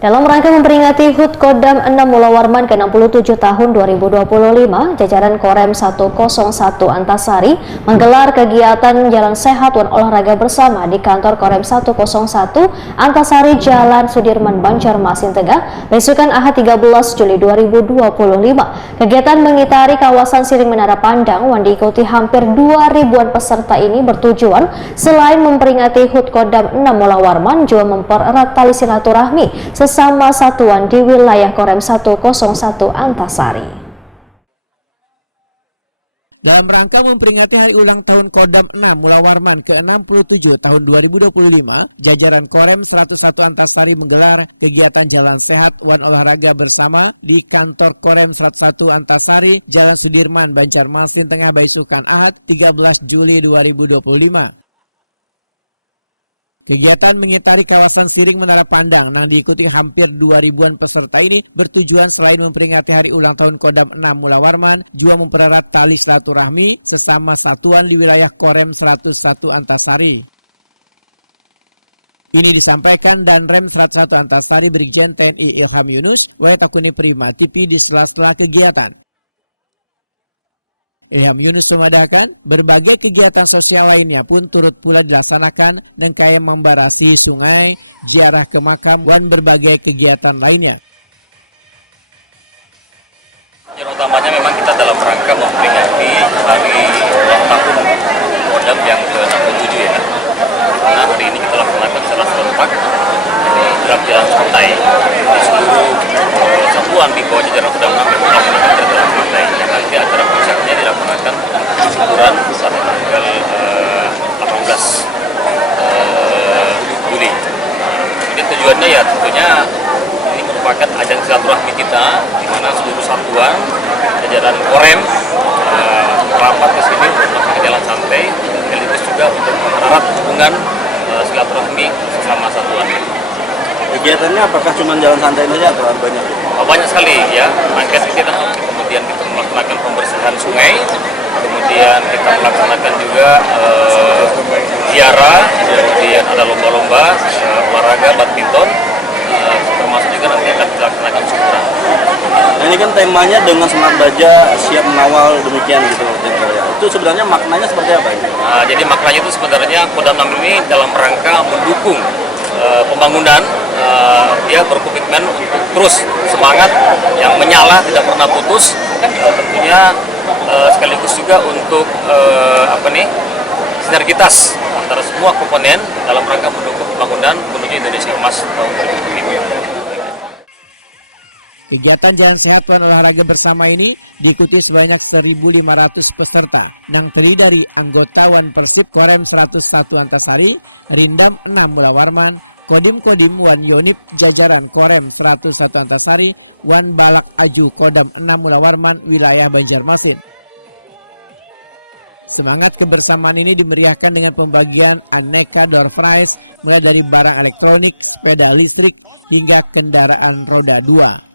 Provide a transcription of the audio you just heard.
Dalam rangka memperingati HUT Kodam 6 Mula Warman ke-67 tahun 2025, jajaran Korem 101 Antasari menggelar kegiatan Jalan Sehat dan Olahraga Bersama di kantor Korem 101 Antasari Jalan Sudirman, Banjarmasin Tengah, besokan Ahad 13 Juli 2025. Kegiatan mengitari kawasan Siring Menara Pandang yang diikuti hampir 2.000-an peserta ini bertujuan selain memperingati HUT Kodam 6 Mula Warman juga mempererat tali silaturahmi sesama satuan di wilayah Korem 101 Antasari. Dalam rangka memperingati hari ulang tahun Kodam 6 Mula Warman ke-67 tahun 2025, jajaran Korem 101 Antasari menggelar kegiatan Jalan Sehat Wan Olahraga Bersama di kantor Korem 101 Antasari, Jalan Sudirman, Banjarmasin Tengah, besokan Ahad 13 Juli 2025. Kegiatan mengitari kawasan Siring Menara Pandang yang diikuti hampir 2.000-an peserta ini bertujuan selain memperingati hari ulang tahun Kodam 6 Mula Warman, juga mempererat tali silaturahmi sesama satuan di wilayah Korem 101 Antasari. Ini disampaikan Danrem 101 Antasari Brigjen TNI Ilham Yunus, Waitakuni Prima TV di sela-sela kegiatan. Ilham Yunus memadahkan berbagai kegiatan sosial lainnya pun turut pula dilaksanakan dan kayak membarasi sungai, ziarah ke makam, dan berbagai kegiatan lainnya. Yang utamanya memang kita dalam rangka memperingati hari ulang tahun Kodam yang ke-67 ya. Karena hari ini kita laksanakan secara serentak di jalan santai di seluruh satuan di bawah jajaran Kodam 6 yang melaksanakan jalan santai. Nanti acara puncaknya dilaksanakan syukuran pada tanggal 18 Juli. Jadi tujuannya ya tentunya ini merupakan ajang silaturahmi kita di mana seluruh satuan jajaran Korem rapat ke sini untuk melakukan jalan santai, sekaligus juga untuk mempererat hubungan silaturahmi sesama satuan. Kegiatannya apakah cuma jalan santai saja atau banyak? Banyak sekali ya. Angkat kita kemudian kita melaksanakan pembersihan sungai, kemudian kita melaksanakan juga ziarah, kemudian ada lomba-lomba olahraga badminton, termasuk juga nanti akan dilaksanakan syukuran. Nah ini kan temanya dengan semangat baja siap mengawal demikian gitu loh, ya. Itu sebenarnya maknanya seperti apa ini? Nah, jadi maknanya itu sebenarnya Kodam 6 ini dalam rangka mendukung pembangunan, dia berkomitmen untuk terus semangat yang menyala tidak pernah putus, tentunya sekaligus juga untuk sinergitas antara semua komponen dalam rangka mendukung pembangunan menuju Indonesia Emas tahun 2025. Kegiatan Jalan Sehat Wan Olahraga Bersama ini diikuti sebanyak 1.500 peserta yang terdiri dari anggota Wan Persib Korem 101 Antasari, Rindam 6 Mula Warman, Kodim Wan Yonip jajaran Korem 101 Antasari, Wan Balak Aju Kodam 6 Mula Warman wilayah Banjarmasin. Semangat kebersamaan ini dimeriahkan dengan pembagian aneka door prize mulai dari barang elektronik, sepeda listrik hingga kendaraan roda 2.